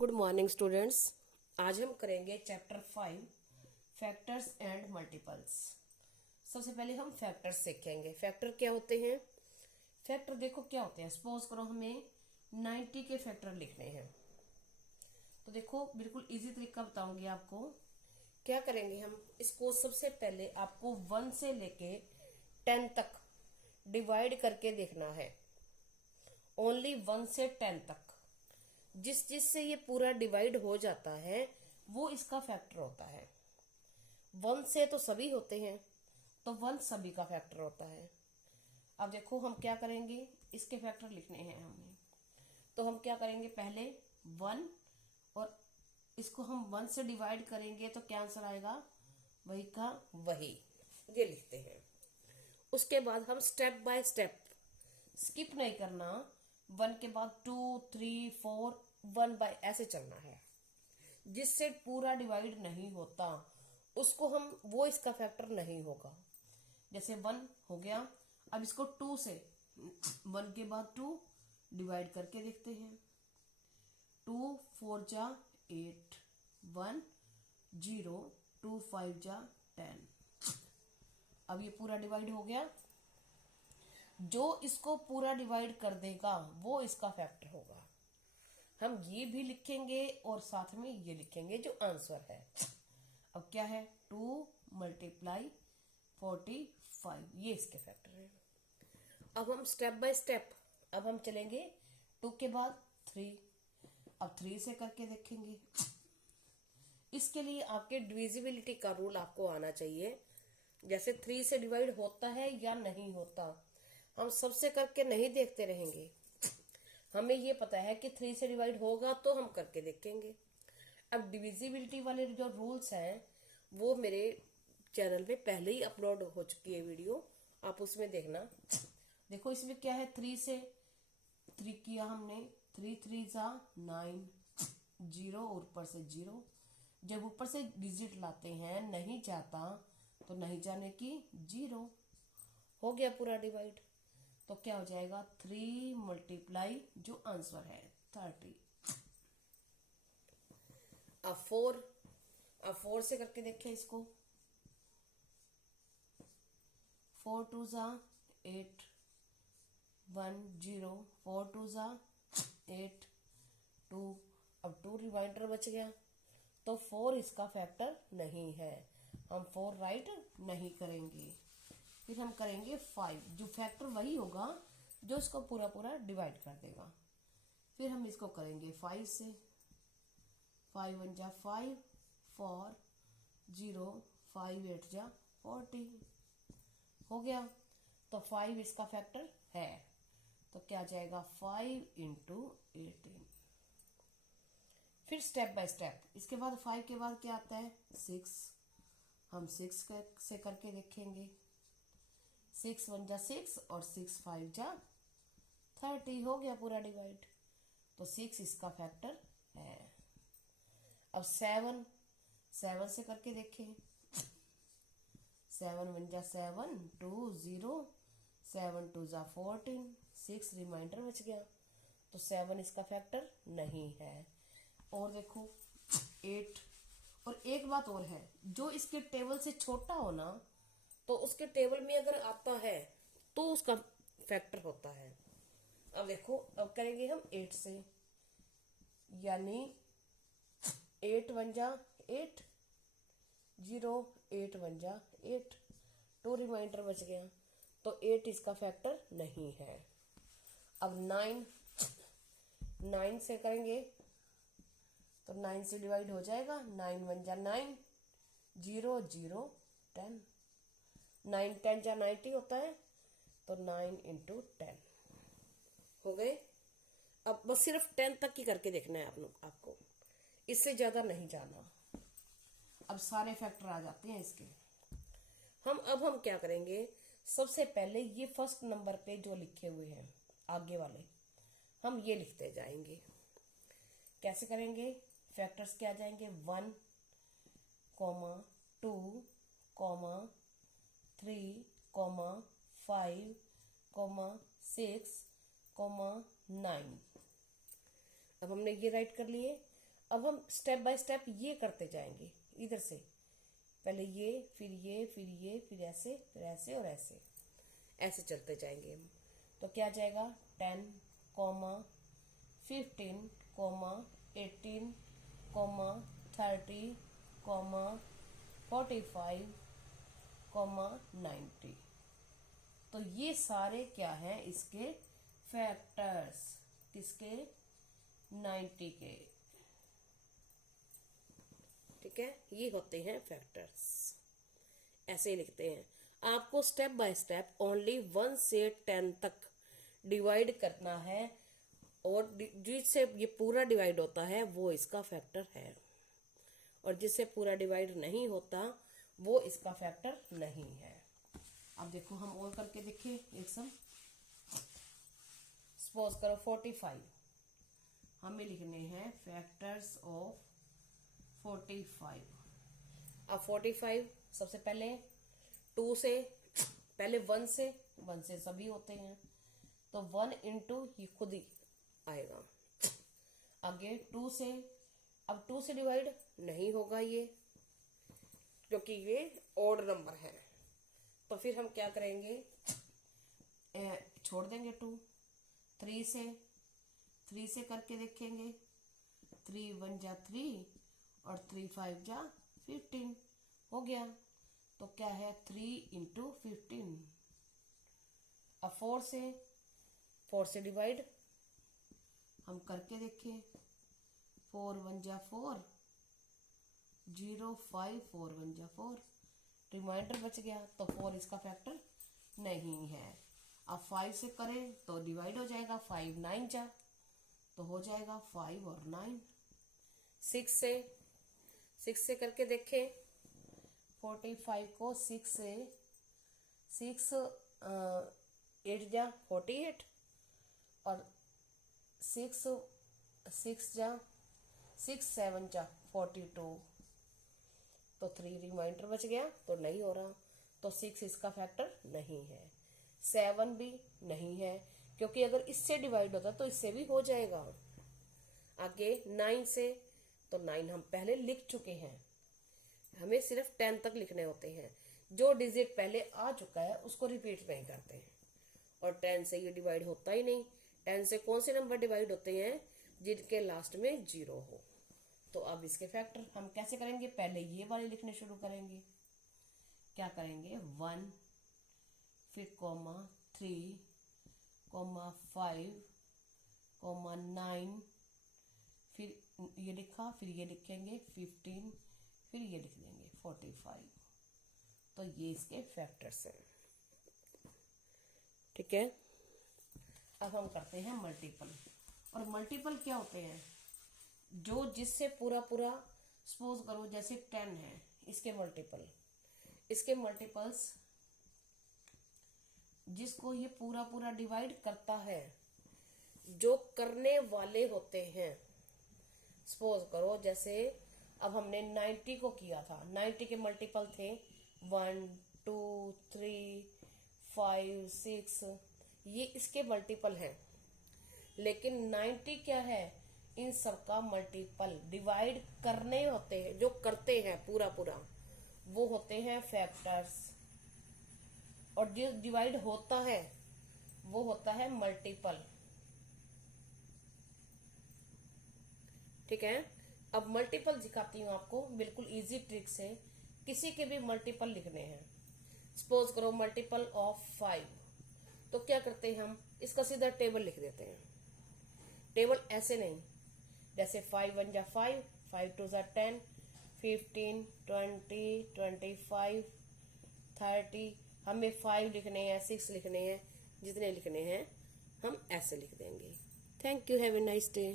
Good morning students. आज हम करेंगे चैप्टर 5 फैक्टर्स एंड मल्टीपल्स। सबसे पहले हम फैक्टर्स सीखेंगे। फैक्टर क्या होते हैं? फैक्टर देखो क्या होते हैं। सपोज करो हमें 90 के फैक्टर लिखने हैं, तो देखो बिल्कुल इजी तरीका बताऊंगी आपको। क्या करेंगे हम इसको, सबसे पहले आपको 1 से लेके 10 तक डिवाइड करके देखना है। ओनली 1 से 10 तक जिससे ये पूरा डिवाइड हो जाता है वो इसका फैक्टर होता है। 1 से तो सभी होते हैं, तो 1 सभी का फैक्टर होता है। अब देखो हम क्या करेंगे, इसके फैक्टर लिखने हैं हमें। तो हम क्या करेंगे, पहले 1 और इसको हम 1 से डिवाइड करेंगे तो क्या आंसर आएगा, वही का वही, ये लिखते हैं। उसके बाद हम स्टेप बाय स्टेप, स्किप नहीं करना। 1 के बाद 2, 3, 4, 1 बाय ऐसे चलना है। जिससे पूरा डिवाइड नहीं होता उसको हम, वो इसका फैक्टर नहीं होगा। जैसे 1 हो गया, अब इसको 2 से, 1 के बाद 2 डिवाइड करके देखते हैं। 2 4 जा 8, 1 0, 2 5 जा 10। अब ये पूरा डिवाइड हो गया। जो इसको पूरा डिवाइड कर देगा वो इसका फैक्टर होगा। हम ये भी लिखेंगे और साथ में ये लिखेंगे जो आंसर है। अब क्या है, 2 × 45, ये इसके फैक्टर है। अब हम स्टेप बाय स्टेप, अब हम चलेंगे 2 के बाद 3। अब 3 से करके देखेंगे। इसके लिए आपके डिविजिबिलिटी का रूल आपको आना चाहिए। जैसे 3 से डिवाइड होता है या नहीं होता, हम सबसे करके नहीं देखते रहेंगे। हमें ये पता है कि 3 से डिवाइड होगा तो हम करके देखेंगे। अब डिविजिबिलिटी वाले जो रूल्स हैं वो मेरे चैनल पे पहले ही अपलोड हो चुकी है वीडियो, आप उसमें देखना। देखो इसमें क्या है, 3 से 3 किया हमने, 3 3 जा 9, 0 और ऊपर से 0। जब ऊपर से डिजिट लाते हैं नहीं जाता तो नहीं जाने की 0, हो गया पूरा डिवाइड। तो क्या हो जाएगा, 3 × जो आंसर है 30। अब 4 से करके देखें इसको। 4 2 जा 8, 1 0, 4 2 जा 8, 2। अब 2 रिमाइंडर बच गया, तो 4 इसका फैक्टर नहीं है, हम 4 राइट नहीं करेंगे। फिर हम करेंगे 5, जो फैक्टर वही होगा जो इसको पूरा पूरा डिवाइड कर देगा। फिर हम इसको करेंगे 5 से। 5 1 जा 5, 4 0, 5 8 जा 40, हो गया। तो 5 इसका फैक्टर है, तो क्या जाएगा 5 × 18। फिर स्टेप बाय स्टेप, इसके बाद 5 के बाद क्या आता है, 6। हम 6 से करके देखेंगे। 6 1 जा 6 और 6 5 जा 30, हो गया पूरा डिवाइड। तो 6 इसका फैक्टर है। अब 7 से करके देखें। 7 1 जा 7, 2 0, 7 2 जा 14, 6 रिमाइंडर बच गया, तो 7 इसका फैक्टर नहीं है। और देखो 8। और एक बात और है, जो इसके टेबल से छोटा हो ना, तो उसके टेबल में अगर आता है तो उसका फैक्टर होता है। अब देखो, अब करेंगे हम 8 से, यानी 8 1 जा 8, 0 8 1 जा 8, 2 रिमाइंडर बच गया, तो 8 इसका फैक्टर नहीं है। अब 9 से करेंगे तो 9 से डिवाइड हो जाएगा। 9 1 जा 9, 0 0 10, 9 10 जा 90 होता है, तो 9 × 10 हो गए। अब बस सिर्फ 10 तक ही करके देखना है आपको, इससे ज्यादा नहीं जाना। अब सारे फैक्टर आ जाते हैं इसके। अब हम क्या करेंगे, सबसे पहले ये फर्स्ट नंबर पे जो लिखे हुए हैं आगे वाले, हम ये लिखते जाएंगे। कैसे करेंगे, फैक्टर्स क्या आ जाएंगे, 1 2 3 5 6 9। अब हमने ये राइट कर लिए। अब हम स्टेप बाय स्टेप ये करते जाएंगे, इधर से पहले ये, फिर ये, फिर ये, फिर ऐसे, फिर ऐसे और ऐसे, ऐसे चलते जाएंगे हम। तो क्या आ जाएगा 10, 15, 18, 30, 45, 90। तो ये सारे क्या हैं इसके फैक्टर्स, किसके 90 के। ठीक है, ये होते हैं फैक्टर्स, ऐसे ही लिखते हैं। आपको स्टेप बाय स्टेप ओनली 1 से 10 तक डिवाइड करना है, और जिससे ये पूरा डिवाइड होता है वो इसका फैक्टर है, और जिससे पूरा डिवाइड नहीं होता वो इसका फैक्टर नहीं है। अब देखो हम और करके देखें एक सम। सपोज करो 45, हमें लिखने हैं फैक्टर्स ऑफ 45। अब 45 सबसे पहले 2 से, पहले 1 से सभी होते हैं, तो 1 इंटू ये खुद ही आएगा। आगे 2 से, अब 2 से डिवाइड नहीं होगा ये, क्योंकि ये ऑड नंबर है। तो फिर हम क्या करेंगे, छोड़ देंगे 2। 3 से करके देखेंगे, 3 1 जा 3 और 3 5 जा 15 हो गया। तो क्या है 3 इंटू 15। अब 4 से डिवाइड हम करके देखें, 4 1 जा 4, 0 5, 4 1 जा 4, रिमाइंडर बच गया, तो 4 इसका फैक्टर नहीं है। अब 5 से करें तो डिवाइड हो जाएगा, 5 9 जा, तो हो जाएगा 5 और 9। 6 से करके देखें, 45 को 6 से, 6 8 जा 48, और 6 जा 6 7 जा 42, तो 3 रिमाइंडर बच गया, तो नहीं हो रहा, तो 6 इसका फैक्टर नहीं है। 7 भी नहीं है, क्योंकि अगर इससे डिवाइड होता तो इससे भी हो जाएगा। आगे 9 से, तो 9 हम पहले लिख चुके हैं, हमें सिर्फ 10 तक लिखने होते हैं। जो डिजिट पहले आ चुका है उसको रिपीट नहीं करते हैं, और 10 से ये डिवाइड होता ही नहीं। 10 से कौन से नंबर डिवाइड होते हैं, जिनके लास्ट में 0 हो। तो अब इसके फैक्टर हम कैसे करेंगे, पहले ये वाले लिखने शुरू करेंगे। क्या करेंगे 1, फिर 3, 5, 9, फिर ये लिखा, फिर ये लिखेंगे 15, फिर ये लिख देंगे 45। तो ये इसके फैक्टर्स हैं। ठीक है, अब हम करते हैं मल्टीपल। और मल्टीपल क्या होते हैं, जो जिससे पूरा पूरा, सपोज करो जैसे 10 है, इसके मल्टीपल्स जिसको ये पूरा पूरा डिवाइड करता है, जो करने वाले होते हैं। सपोज करो जैसे अब हमने 90 को किया था, 90 के मल्टीपल थे 1 2 3 5 6, ये इसके मल्टीपल हैं। लेकिन 90 क्या है, इन सबका मल्टीपल डिवाइड करने होते हैं, जो करते हैं पूरा पूरा, वो होते हैं फैक्टर्स, और जो डिवाइड होता है वो होता है मल्टीपल। ठीक है, अब मल्टीपल दिखाती हूँ आपको बिल्कुल इजी ट्रिक से। किसी के भी मल्टीपल लिखने हैं, सपोज करो मल्टीपल ऑफ 5, तो क्या करते हैं हम, इसका सीधा टेबल लिख देते हैं। टेबल ऐसे नहीं, जैसे 5 1 जा 5, 5 2 जा 10, 15 20 25 30, हमें 5 लिखने हैं, 6 लिखने हैं, जितने लिखने हैं हम ऐसे लिख देंगे। Thank you, have a nice day.